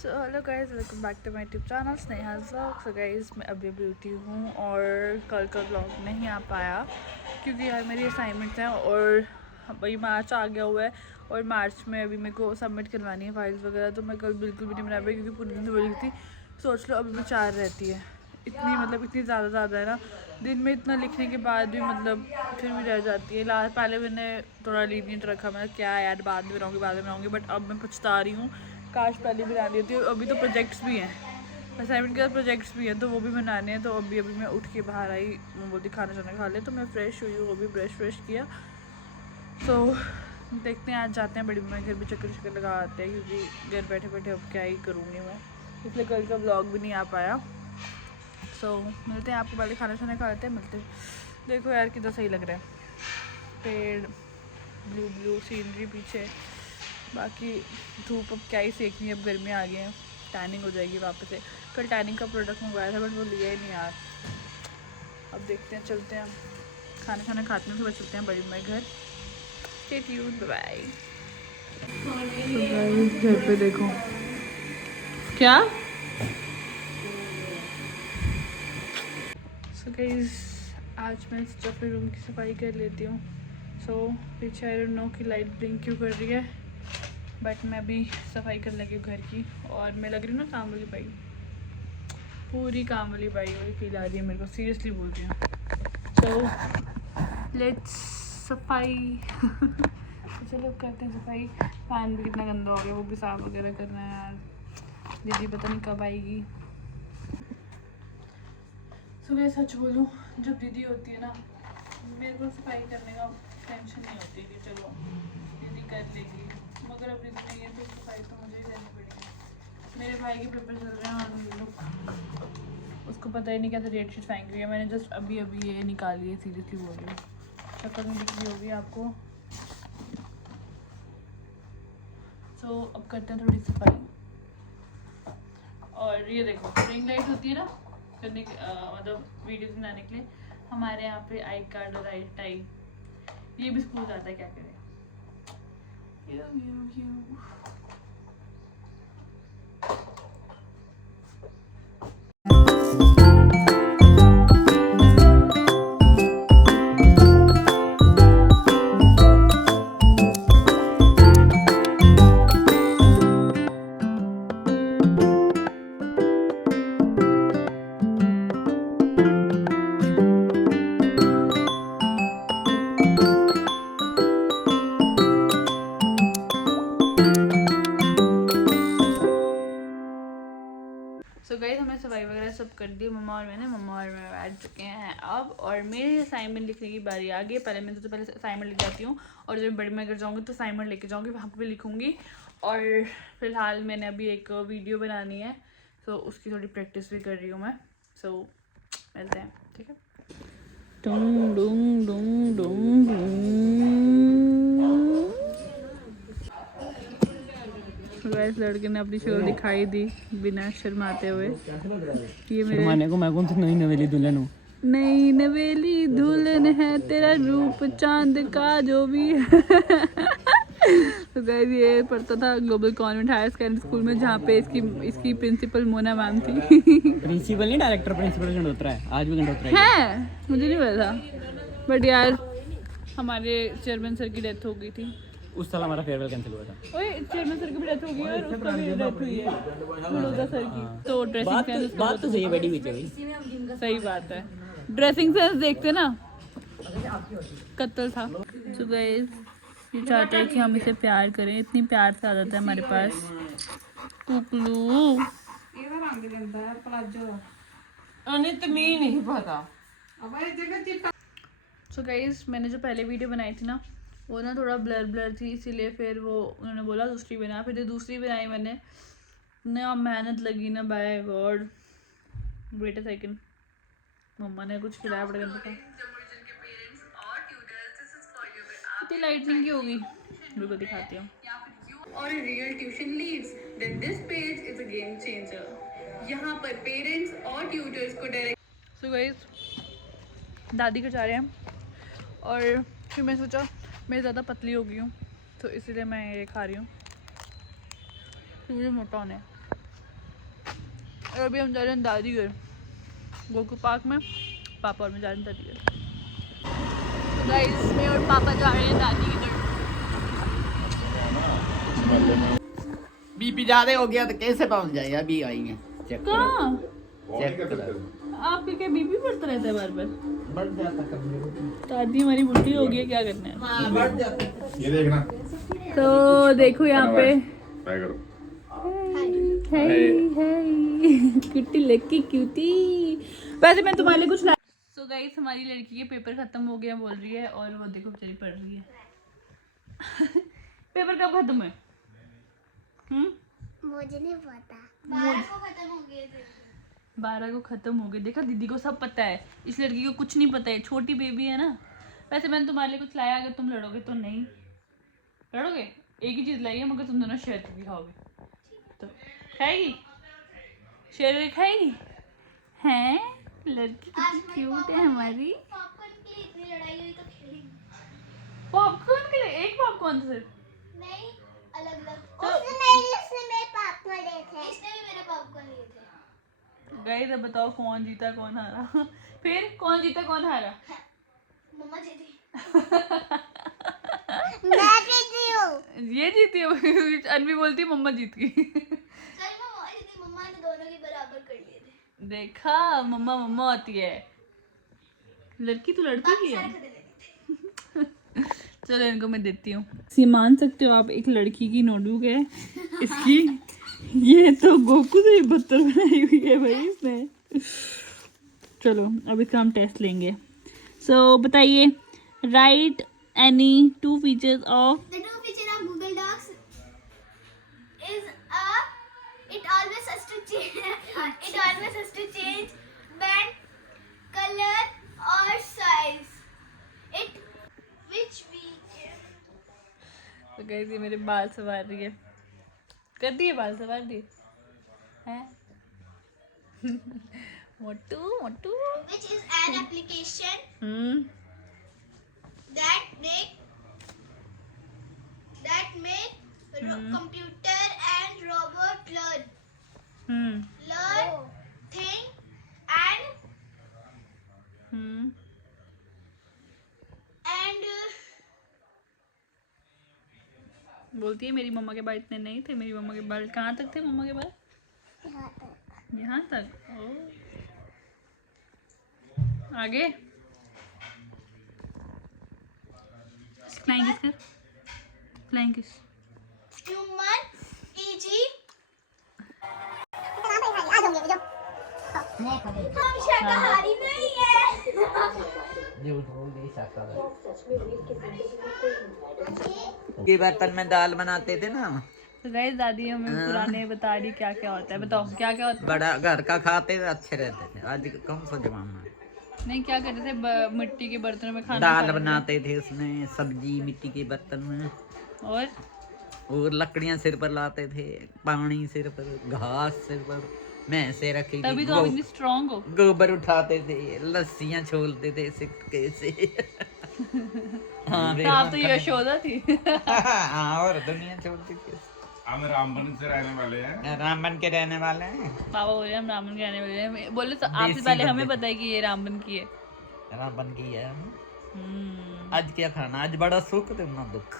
So hello guys, welcome back to my YouTube channel Sneha vlog. So guys, मैं अभी उठी हूँ और कल का व्लॉग नहीं आ पाया क्योंकि यार मेरी असाइनमेंट्स हैं और भाई मार्च आ गया हुआ है और मार्च में अभी मेरे को सबमिट करवानी है फाइल्स वगैरह। तो मैं कल बिल्कुल भी नहीं बना पाई क्योंकि पूरे दिन तो बड़ी थी। सोच लो अभी भी 4 रहती है, इतनी ज़्यादा है ना। दिन में इतना लिखने के बाद भी मतलब फिर भी रह जाती है। पहले मैंने थोड़ा लीनियंट रखा, मैं क्या यार बाद में बनाऊँगी, बट अब मैं पछता रही हूँ। काश पहले भी बना दी थी। अभी तो प्रोजेक्ट्स भी हैं, असाइनमेंट के बाद प्रोजेक्ट्स भी हैं तो वो भी बनाने हैं। तो अभी मैं उठ के बाहर आई, मैं बोलती खाना चाना खा ले। तो मैं फ़्रेश हुई हूँ, वो भी ब्रश किया। तो देखते हैं, आज जाते हैं बड़ी मम्मी घर भी चक्कर लगा आते हैं क्योंकि घर बैठे बैठे अब क्या ही करूँगी मैं, इसलिए कल का व्लॉग भी नहीं आ पाया। सो मिलते हैं आपको, पहले खाना खाना खा लेते हैं, मिलते हैं। देखो यार कितना सही लग रहा है, पेड़, ब्लू सीनरी पीछे। बाकी धूप अब क्या ही सेकनी है, अब गर्मी आ गई है, टैनिंग हो जाएगी वापस से। कल टैनिंग का प्रोडक्ट मंगवाया था बट वो लिया ही नहीं यार। अब देखते हैं, चलते हैं खाना खाते हैं, सुबह चलते हैं बड़ी मम्मी घर। Stay tuned, bye. घर पे देखो क्या। सो गाइस, आज मैं अपने रूम की सफाई कर लेती हूँ। सो पीछे आई डोंट नो कि लाइट ब्लिंक क्यों कर रही है, बट मैं अभी सफाई कर लगी हूँ घर की। और मैं लग रही हूँ ना काम वाली बाई, पूरी काम वाली बाई वाली फील आ रही है मेरे को, सीरियसली बोल रही हूँ। तो लेट्स सफाई तो चलो करते हैं सफाई। फैन भी कितना गंदा हो गया, वो भी साफ़ वगैरह करना है यार। दीदी पता नहीं कब आएगी। सुबह सच बोलूँ, जब दीदी होती है ना, मेरे को सफाई करने का टेंशन नहीं होती कि चलो दीदी कर लेगी, मगर अब दीदी नहीं है तो सफाई तो मुझे ही करनी पड़ेगी। मेरे भाई के पेपर चल रहे हैं और लोग उसको पता ही नहीं क्या था, डेट शीट फेंक रही है। मैंने जस्ट अभी ये निकाली है, सीरियसली बोल रही हूँ, शक्ल नहीं दिख रही होगी आपको। सो अब करते हैं थोड़ी सफाई। और ये देखो, रिंग लाइट होती है ना करने के मतलब वीडियोस बनाने के लिए, हमारे यहाँ पे आई कार्ड और आई टाई ये भी स्कूल जाता है, क्या करें। सो गाइस, हमने सफाई वगैरह सब कर दी, मम्मा और मैं बैठ चुके हैं अब। और मेरी असाइनमेंट लिखने की बारी आ गई। पहले मैं तो पहले असाइनमेंट लिख जाती हूँ और जब बड़ी मैं घर जाऊँगी तो असाइनमेंट लेके जाऊँगी, वहाँ पे लिखूँगी। और फिलहाल मैंने अभी एक वीडियो बनानी है, तो उसकी थोड़ी प्रैक्टिस भी कर रही हूँ मैं। सो मिलते हैं, ठीक है। डूं डूं डूं डूं वैस लड़के ने अपनी शक्ल दिखाई दी बिना शर्माते हुए। ये मेरे को मैं कौन सी नई नवेली दुल्हन हूँ? नई नवेली दुल्हन है, तेरा रूप चांद का जो भी है। तो गाइस, ये पढ़ता था global convent higher secondary school में, जहाँ पे इसकी प्रिंसिपल मोना मैम थी। प्रिंसिपल नहीं, डायरेक्टर प्रिंसिपल गंडोत्रा है, आज भी गंडोत्रा है, मुझे नहीं पता, बट यार हमारे चेयरमैन सर की डेथ हो गई थी। उस साल हमारा फेयरवेल कैंसिल हुआ था। ओए, चेयरमैन सर की भी डेथ हो गई और उसका भी डेथ हुई है, बड़ौदा सर की। तो ड्रेसिंग सेंस बात तो सही है, बड़ी हुई थी। सही बात है, ड्रेसिंग सेंस देखते ना, कत्ल था। सो गाइस, ये चाहता है कि हम इसे प्यार करें, इतनी प्यार से आ जाता है हमारे पास। कुकलू नहीं पता। सो गाइस, मैंने जो पहले वीडियो बनाई थी ना, वो ना थोड़ा ब्लर थी, इसीलिए फिर वो उन्होंने बोला दूसरी बना। फिर जो दूसरी बनाई मैंने, ना मेहनत लगी ना, by god. Wait a second, mamma ने कुछ खिलाया बड़ा गंदा था। इतनी लाइटनिंग की होगी, रुको दिखाती हूँ। और real tuition leads, then this page is a game changer. यहाँ पर पेरेंट्स और ट्यूटर्स को डायरेक्ट। सो गाइस, दादी को जा रहे हैं और फिर मैं सोचा मैं ज़्यादा पतली हो गई हूँ तो इसीलिए मैं ये खा रही हूँ, फिर मुझे मोटा होना है। और अभी हम जा रहे हैं दादी घर, गोकू पार्क में। पापा और मैं जा रहे हैं दादी घर। तो गाइस मैं और पापा जा रहे हैं दादी के घर। बीपी ज्यादा हो गया तो कैसे पहुंच जाए? अभी आएंगे चेक कहाँ? चेक करो। आपके क्या बीपी बढ़ता रहता है बार बार? बढ़ जाता कभी। दादी हमारी बुढ़ी हो गई है, क्या करना है? हाँ, बढ़ जाता। ये देखना। तो देखो यहाँ पे ट्राई करो। क्यूटी लड़की क्यूटी। वैसे मैं तुम्हारे लिए कुछ ला। सो गाइस हमारी लड़की के पेपर खत्म हो गया बोल रही है, और वो देखो बेचारी पढ़ रही है। पेपर कब खत्म है? मुझे नहीं पता। 12 को खत्म हो गए थे। 12 को खत्म हो गए। देखा दीदी को सब पता है, इस लड़की को कुछ नहीं पता है, छोटी बेबी है ना। वैसे मैंने तुम्हारे लिए कुछ लाया, अगर तुम लड़ोगे तो। नहीं लड़ोगे? एक ही चीज़ लाई है, मगर तुम दोनों शेयर करके खाओगे। तो खाएगी? शेयर खाएगी? हैं लड़की कितनी क्यूट है हमारी। पॉपकॉर्न के लिए इतनी लड़ाई हुई तो खेलेंगे। पॉपकॉर्न के लिए एक पॉपकॉर्न सिर्फ? नहीं, अलग-अलग। तो उसने मेरे पॉपकॉर्न लिए थे। इसने भी मेरे पॉपकॉर्न लिए थे। गाइस अब बताओ कौन जीता कौन हारा? फिर कौन जीता कौन हारा? मम्मा जीती। मैं जीती हूँ। ये जीती हो। अनवी बोलती है मम्मा जीत गई। सही में मम्मा जीती। मम्मा ने दोनों के बराबर कर लिए थे। देखा, मम्मा मम्मा होती है। लड़की तो लड़की की है। चलो इनको मैं देती हूँ। सी मान सकते हो आप, एक लड़की की नोटबुक है इसकी। ये तो गोकू से भी बदतर बनाई हुई है भाई इसने। चलो अब इसका हम टेस्ट लेंगे। सो बताइए, right any 2 features of. The new feature of Google Docs is it always has to change. It always has to change band, color or size. It which we तो गाइस ये मेरे बाल संवार रही है। कर दिए बाल संवार दिए हैं? मोटू मोटू। which is an application that make computer and robot learn thing and बोलती है मेरी मम्मा के बाल इतने नहीं थे। मेरी मम्मा के बाल कहाँ तक थे? मम्मा के बाल यहाँ तक। ओ आगे फ्लाइंग किस कर, फ्लाइंग किस। human e.g. हम शाकाहारी नहीं है। के बर्तन में दाल बनाते थे ना, तो गाइस दादी हमें पुराने बता रही क्या क्या होता है। बताओ क्या क्या होता है? बड़ा घर का खाते थे, अच्छे रहते थे। आज कौन सा जमाना है। नहीं क्या करते थे? मिट्टी के बर्तनों में खाना दाल खाते थे। बनाते थे उसमें, सब्जी मिट्टी के बर्तन में, और लकड़ियां सिर पर लाते थे, पानी सिर पर, घास सिर पर, भैंसे रखी तभी थी, तो आप इतनी स्ट्रांग हो। गोबर उठाते थे, लस्सियां छोलते थे सिक्के से। हाँ तो आप तो यशोदा थी। हाँ, और दुनिया छोड़ती थी। हम रामबन से रहने वाले हैं। रामबन के रहने वाले हैं। पापा बोले हम रामबन के आने वाले हैं। बोले तो आपसे देसी पहले हमें बंदे। पता है कि ये रामबन की है। रामबन की है। आज क्या खाना? आज बड़ा सुख तो ना दुख।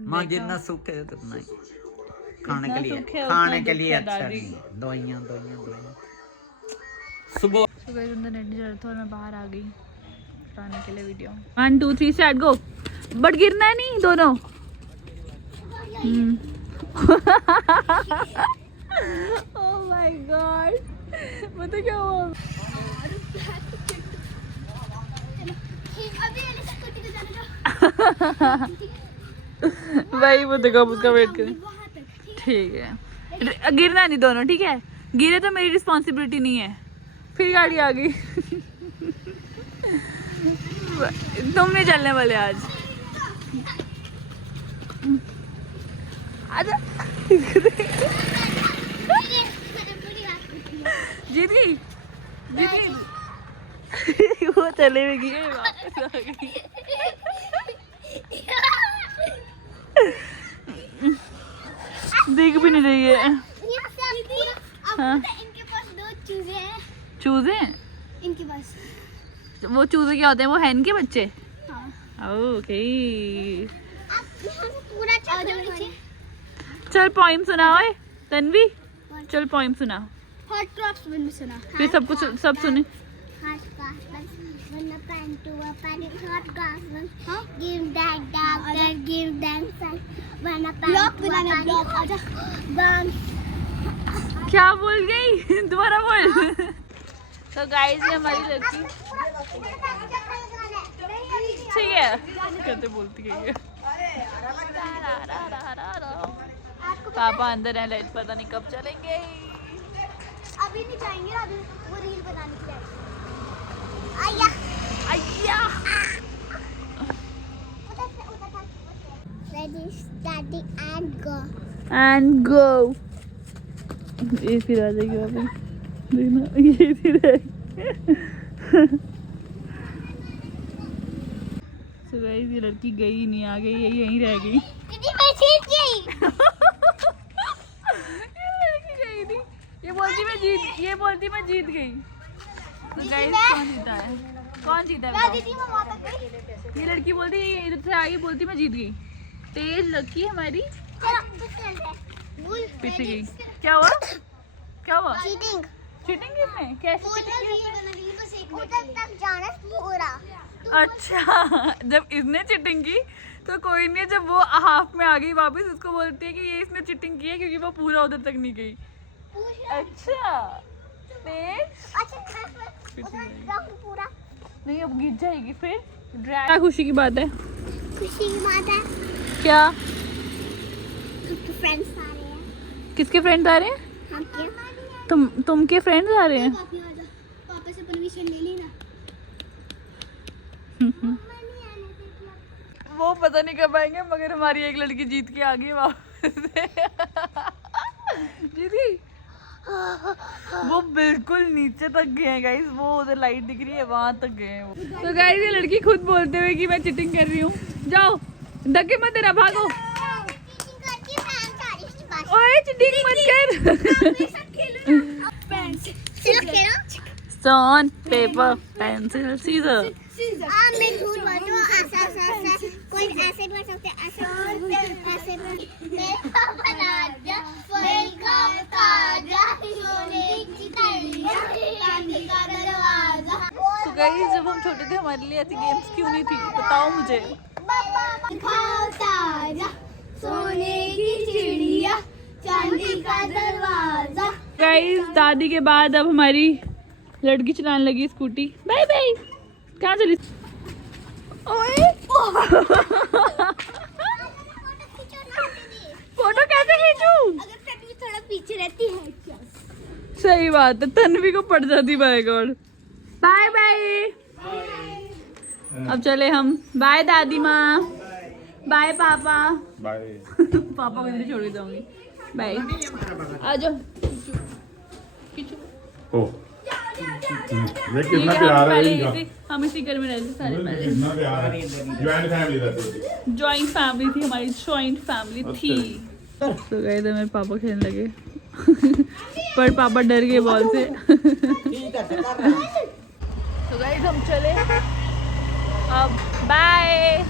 माँ जितना सुख है उतना ही खाने के लिए, सुख है, खाने उतना के दुख लिए है, अच्छा दादी। नहीं। दवाइयाँ सुबह। तो गाइस अंदर नेट नहीं चल रहा था और मैं बाहर आ गई उठाने के लिए वीडियो। 1 2 3 start go. बट गिरना है नहीं दोनों। ओह माय गॉड, मतलब क्या हुआ? भाई वो देखो उसका वेट करें। ठीक है, गिरना नहीं दोनों, ठीक है? गिरे तो मेरी रिस्पॉन्सिबिलिटी नहीं है। फिर गाड़ी आ गई। तुम नहीं चलने वाले आज। आजा। जीत गई, जीत गई। वो चले में गई, वापस आ गई। दिख भी नहीं रही है। हाँ। इनके पास चूजे हैं इनके पास। वो चूजे क्या होते हैं? वो हैन के बच्चे। हाँ। ओके पूरा नीचे। चल पोइम सुना ओए तन्वी, चल पोइम सुना। हॉट क्रॉप्स भी सुना। फिर सब कुछ सब सुने। Hot crossbuns, when a pan to a pan is hot crossbuns. Give that dog, then give them sun. When a pan to a pan is hot crossbuns. क्या बोल गई? दोबारा बोल। तो गाइस ये हमारी लड़की ठीक है कहते बोलती गई है। पापा अंदर है, लाइट पता नहीं कब चलेंगे। अभी नहीं जाएंगे, अभी वो रील बनाने के लिए आया। अय्या Ready, steady, and go. And go. ये फिर आ जाएगी वापस, देखना ये फिर है। So guys, ये लड़की गई नहीं, आ गई यहीं रह गई। दीदी मैं जीत गई। ये लड़की गई नहीं, ये बोलती मैं जीत गई। तो गाइस कौन जीता है? कौन जीता है? दीदी मैं वहां तक गई। ये लड़की बोलती है इधर से आई, बोलती मैं जीत गई। तेज लड़की हमारी पीछे गई। क्या हुआ? क्या हुआ? चीटिंग। चीटिंग किसने? कैसे चीटिंग? उधर तक जाना पूरा। अच्छा जब इसने चीटिंग की तो कोई नहीं, जब वो हाफ में आ गई वापस उसको बोलती है कि ये इसने चीटिंग की है क्योंकि वो पूरा उधर तक नहीं गई। अच्छा तेज पूरा नहीं, अब गिर जाएगी फिर। क्या खुशी की बात है? खुशी की बात है। क्या? आपके फ्रेंड्स आ रहे हैं। किसके फ्रेंड्स आ रहे हैं? हम क्या? तुम के फ्रेंड्स आ रहे हैं? पापा से परमिशन ले ली ना। वो पता नहीं कब आएंगे, मगर हमारी एक लड़की जीत के आ गई वापस से। जीत गई। वो बिल्कुल नीचे तक गए हैं गाइस, वो उधर लाइट दिख रही है वहां तक गए हैं वो। तो गाइस ये लड़की खुद बोलते हुए कि मैं चीटिंग कर रही हूँ। जाओ धक्के मत देना, भागो। ओए चीटिंग मत कर। Stone paper pencil scissor. मैं झूठ बोलती हूँ। ऐसा कोई ऐसे भी कर सकते हैं, ऐसे मेरे पापा राजा वेलकम ताजा सोने की तैयारी चांदी का दरवाजा। तो गाइस जब हम छोटे थे हमारे लिए ऐसी गेम्स क्यों नहीं थी, बताओ मुझे। ताजा सोने की चिड़िया चांदी का दरवाजा। गाइस दादी के बाद अब हमारी लड़की चलाने लगी स्कूटी। Bye bye. कहाँ चली? ओए फोटो कैसे खींचूं? अगर तन्वी थोड़ा पीछे रहती है क्या? सही बात है, तन्वी को पड़ जाती। By God. Bye bye. अब चले हम। बाय दादी माँ। बाय पापा। बाय। पापा को इधर छोड़ के जाऊंगी। बाय। आ जाओ। ओ देख ठीक कितना है, प्यार हम है पहले इनका। हम इसी घर में रहते सारे पहले। कितना प्यार है। जॉइंट फैमिली रहती। जॉइंट फैमिली थी हमारी, जॉइंट फैमिली थी। तो गए थे मेरे पापा खेलने लगे। पर पापा डर गए बॉल से। तो गाइस हम चले अब। बाय।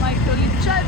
माइक चल